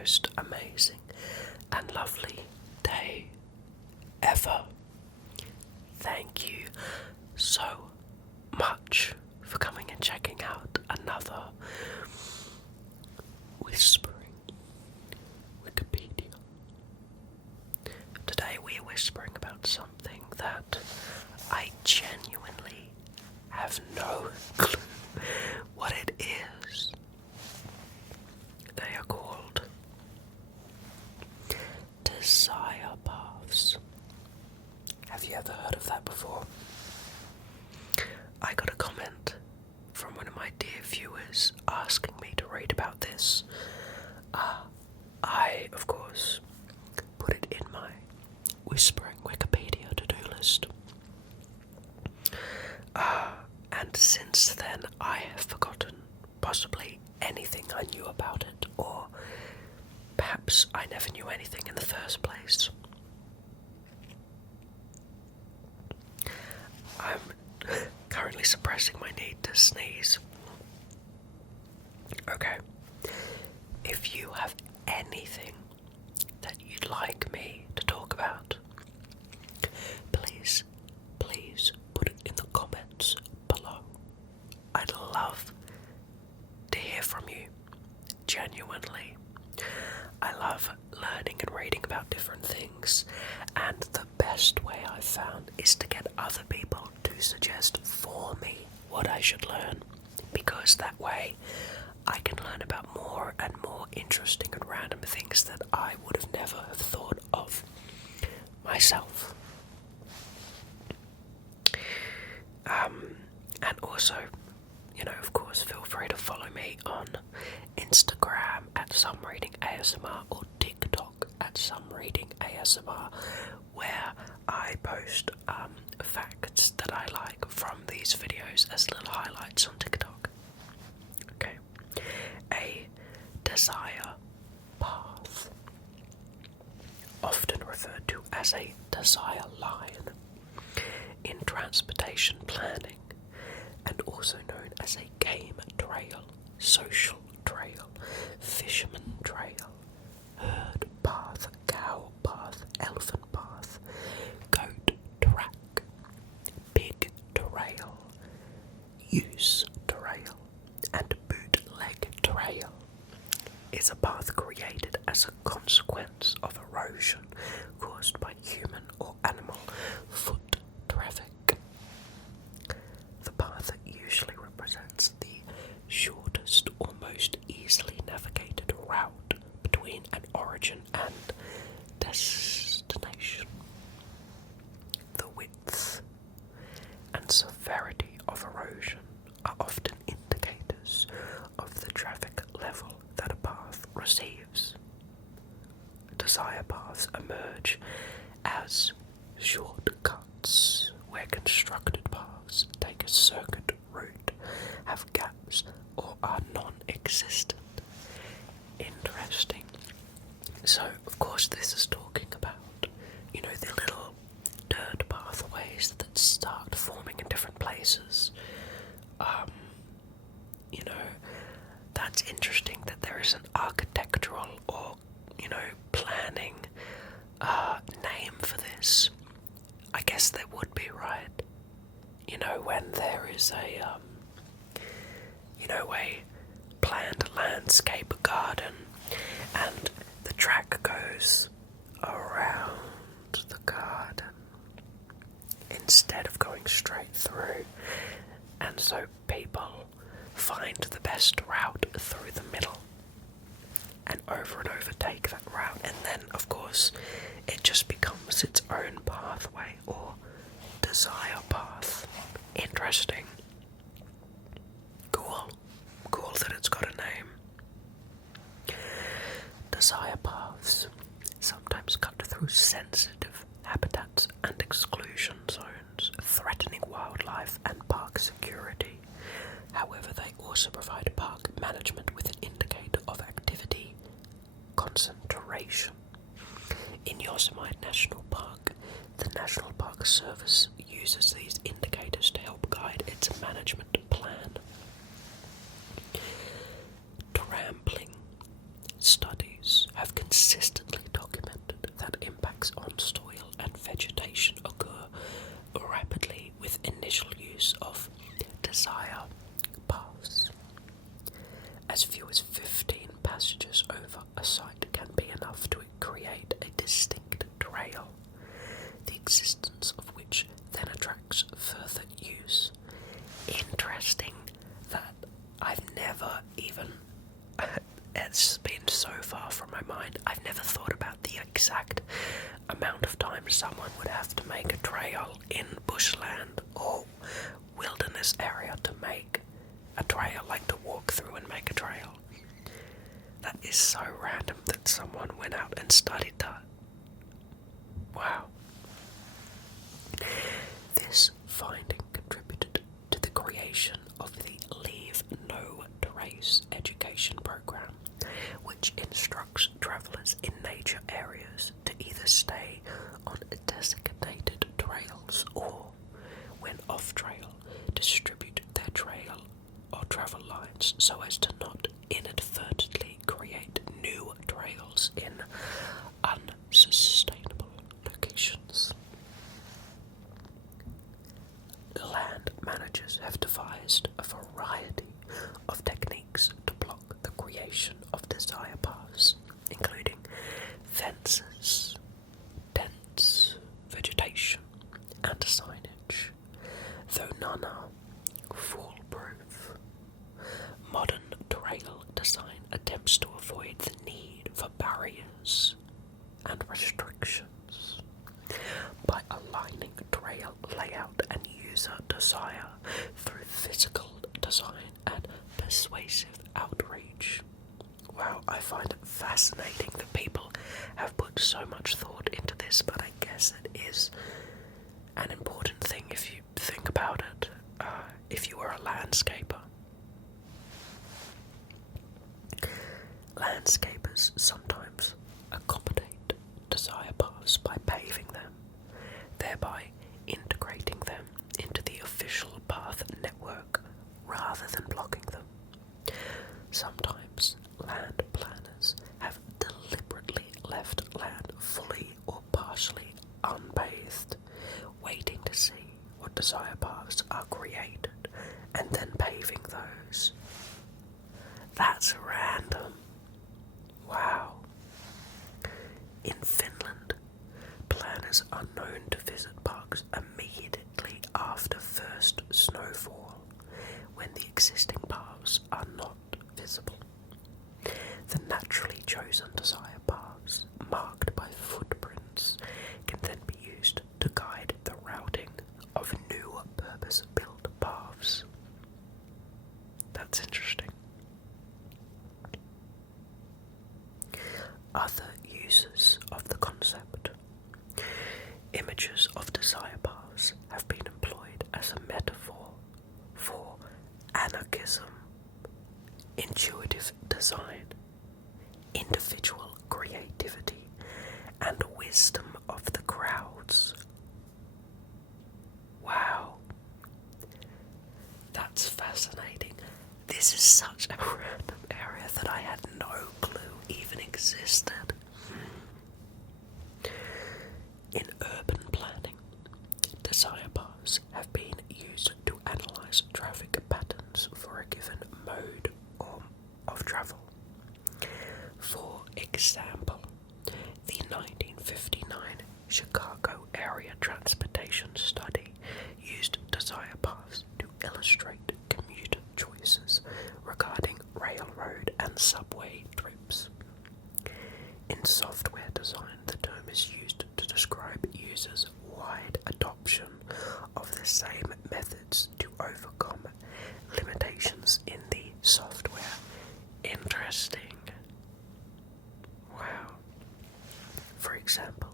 most amazing and lovely day ever. Thank you so much for coming and checking out another Whispering Wikipedia. Today we are whispering about something that I genuinely have no clue what it is. They are called desire paths. Have you ever heard of that before? I got a comment from one of my dear viewers asking me to read about this. I, of course, put it in my Whispering Wikipedia to-do list. And since then I have forgotten possibly anything I knew about it, or perhaps I never knew anything in the first place. I'm currently suppressing my need to sneeze. Okay. If you have anything that you'd like me to talk about, please put it in the comments below. I'd love to hear from you, genuinely. I love learning and reading about different things, and the best way I've found is to get other people to suggest for me what I should learn, because that way I can learn about more and more interesting and random things that I would have never have thought of myself. And also, of course, feel free to follow me on Instagram at SomeReadingsASMR or TikTok at SomeReadingsASMR, where I post facts that I like from these videos as little highlights on TikTok. Okay. A desire path, often referred to as a desire line in transportation planning, and also known as a game trail, social trail, fisherman trail, herd path, cow path, elephant path, goat track, pig trail, use trail, and bootleg trail, is a path created as a consequence of erosion caused by human or animal foot traffic. The path usually represents the shortest or most easily navigated route between an origin and destination. The width and severity of erosion are often indicators of the traffic level that a path receives. Desire paths emerge as shortcuts where constructed paths take a circuit route, have gaps, or are non-existent. Interesting. So, of course, this is talking about, the little dirt pathways that start forming in different places. That's interesting that there is an architectural or, planning name for this. I guess there would be, right? When there is a planned landscape garden and the track goes around the garden instead of going straight through, and so people find the best route through the middle and overtake that route, and then of course it just becomes its own pathway or desire path. Interesting. Cool that it's got a name. Desire paths sometimes cut through sensitive habitats and exclusion zones, threatening wildlife and park security. However, they also provide park management with an indicator of activity concentration. In Yosemite National Park, the National Park Service uses these indicators to help guide its management plan. Trampling studies have consistently documented that impacts on soil and vegetation occur rapidly with initial use of desire paths. As few as 15 passages over a site can be enough to create a distinct trail, the existence of which then attracts further use. Interesting that I've never even, it's been so far from my mind, I've never thought about the exact amount of time someone would have to make a trail in bushland or wilderness area to make a trail, like to walk through and make a trail. That is so random that someone went out and studied that. Wow. This finding contributed to the creation of the Leave No Trace education program, which instructs travellers in nature areas to either stay on designated trails or, when off-trail, distribute their trail or travel lines so as to not inadvertently create new trails in unsustainable locations. Land managers have devised a variety of techniques to block the creation of desire paths, including fences, tents, vegetation, and signage, though none are foolproof. Modern trail design attempts to avoid the need for barriers and restrictions by aligning trail layout and user desire through physical design and persuasive outreach. Wow, I find it fascinating that people have put so much thought into this, but I guess it is an important thing if you think about it, if you were a landscaper. Landscapers sometimes accommodate desire paths by paving them, thereby integrating them into the official path network rather than blocking them. Sometimes land planners have deliberately left land fully or partially unbathed, waiting to see what desire paths are created and then paving those. That's random. Wow. In Finland, planners are known to visit parks immediately after first snowfall, when the existing paths are not visible. The naturally chosen desire paths, marked by footprints, can then be used to guide the routing of new purpose-built paths. That's interesting. Other uses of the concept. Images of desire paths have been employed as a metaphor for anarchism, intuitive design, individual creativity, and wisdom of the crowds. Wow. That's fascinating. This is such a random area that I had no clue even existed. In urban planning, desire paths have been used to analyse traffic patterns for a given mode of travel. For example, the 1959 Chicago Area Transportation Study used desire paths to illustrate commuter choices regarding railroad and subway trips. In software design, the term is used to describe users' wide adoption of the same methods to overcome limitations in the software. Interesting. Wow. For example,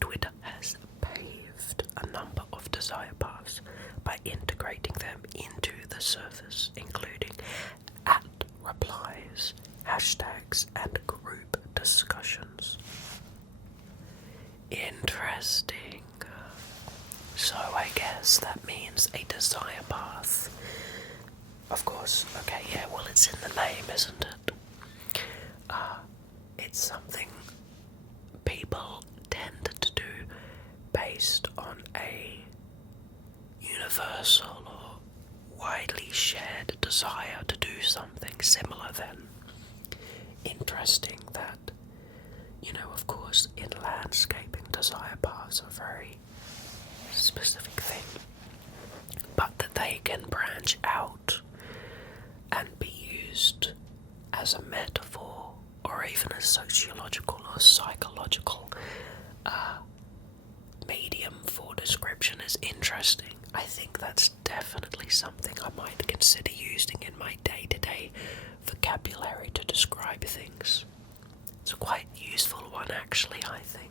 Twitter has paved a number of desire paths by integrating them into the service, including @replies, hashtags, and group discussions. Interesting. So I guess that means a desire path. Of course, okay, yeah, well, it's in the name, isn't it? It's something on a universal or widely shared desire to do something similar, then interesting that, of course, in landscaping, desire paths are a very specific thing, but that they can branch out and be used as a metaphor or even a sociological or psychological medium for description is interesting. I think that's definitely something I might consider using in my day-to-day vocabulary to describe things. It's a quite useful one, actually, I think.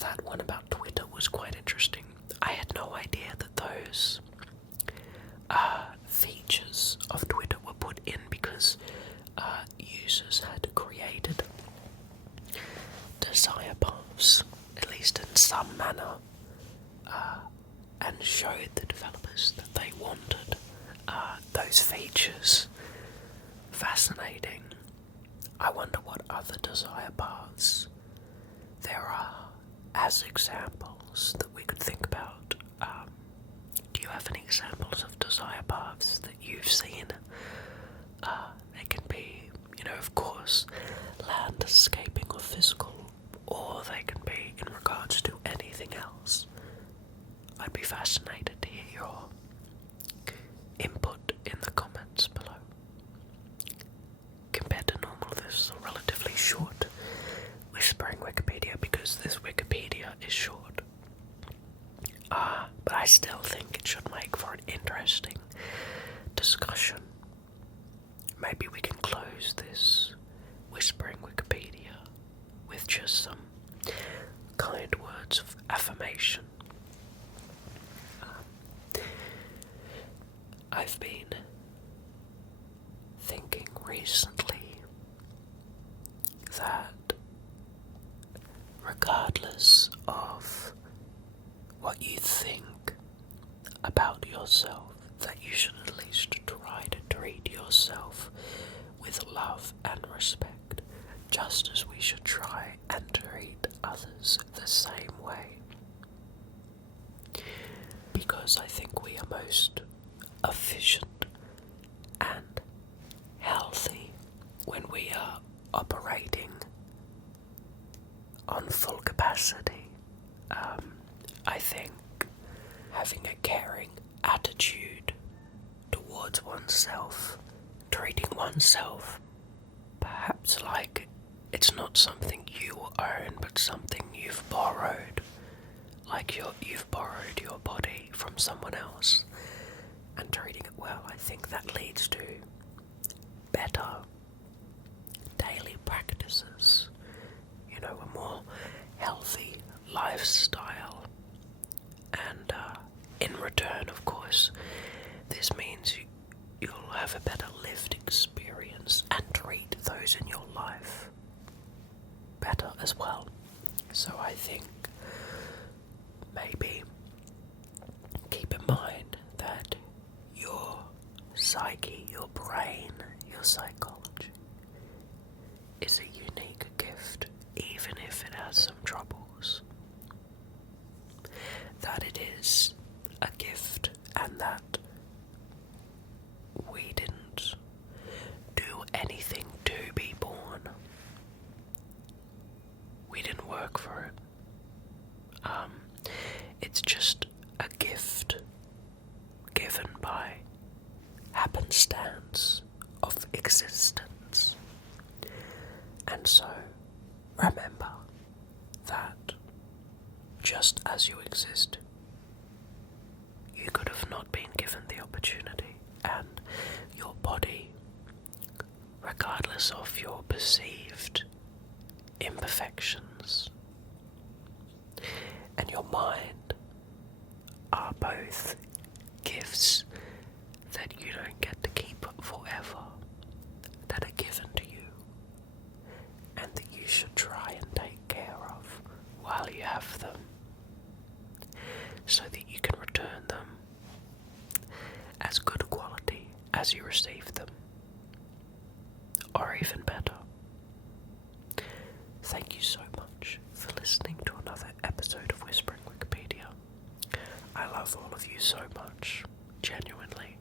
That one about Twitter was quite interesting. I had no idea that those features of Twitter were put in because users had created desire paths, at least in some manner, and showed the developers that they wanted those features. Fascinating. I wonder what other desire paths there are as examples that we could think about. Do you have any examples of desire paths that you've seen? They can be, of course, landscaping or physical, or they can be in regards to anything else. I'd be fascinated to hear your input in the comments below. Compared to normal, this is a relatively short whispering Wikipedia because this Wikipedia is short. But I still think it should make for an interesting discussion. Maybe we can close this whispering Wikipedia with just some kind words of affirmation. I've been thinking recently that regardless of what you think about yourself, that you should at least try to treat yourself with love and respect, just as we should try and treat others the same way. Because I think we are most efficient and healthy when we are operating on full capacity. I think having a caring attitude towards oneself, treating oneself perhaps like it's not something you own but something you've borrowed, like you've borrowed your body from someone else, and treating it well, I think that leads to better daily practices, a more healthy lifestyle. And in return, of course, this means you'll have a better lived experience and treat those in your life better as well. So I think maybe keep in mind that your psyche, your brain, your psychology is a unique gift, even if it has some troubles. That it is a gift, and that we didn't do anything to be born. We didn't work for it. It's just a gift given by happenstance of existence. And so, remember that just as you exist, you could have not been given the opportunity, and your body, regardless of your perceived imperfections, and your mind are both gifts that you don't get to keep forever, that are given to you, and that you should try and take care of while you have them, so that you can return them as good a quality as you received them, or even better. Thank you so much for listening to another episode of Whispering Wikipedia. love all of you so much. Genuinely.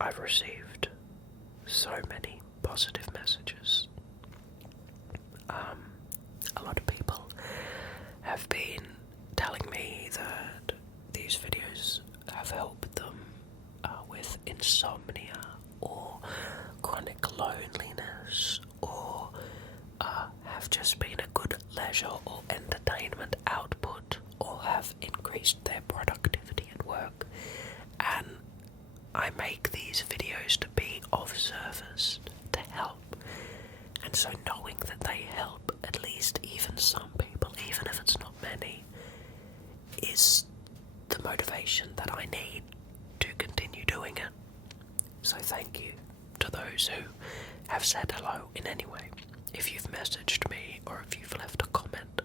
I've received so many positive messages. A lot of people have been telling me that these videos have helped them with insomnia or chronic loneliness, or have just been a good leisure or entertainment output, or have increased their productivity at work. And I make these videos to be of service, to help. And so knowing that they help at least even some people, even if it's not many, is the motivation that I need to continue doing it. So thank you to those who have said hello in any way. If you've messaged me, or if you've left a comment,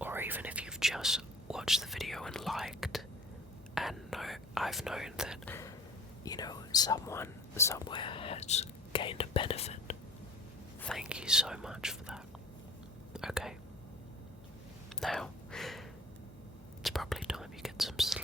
or even if you've just watched the video and liked, and I've known that, someone somewhere has gained a benefit. Thank you so much for that. Okay. Now, it's probably time you get some sleep.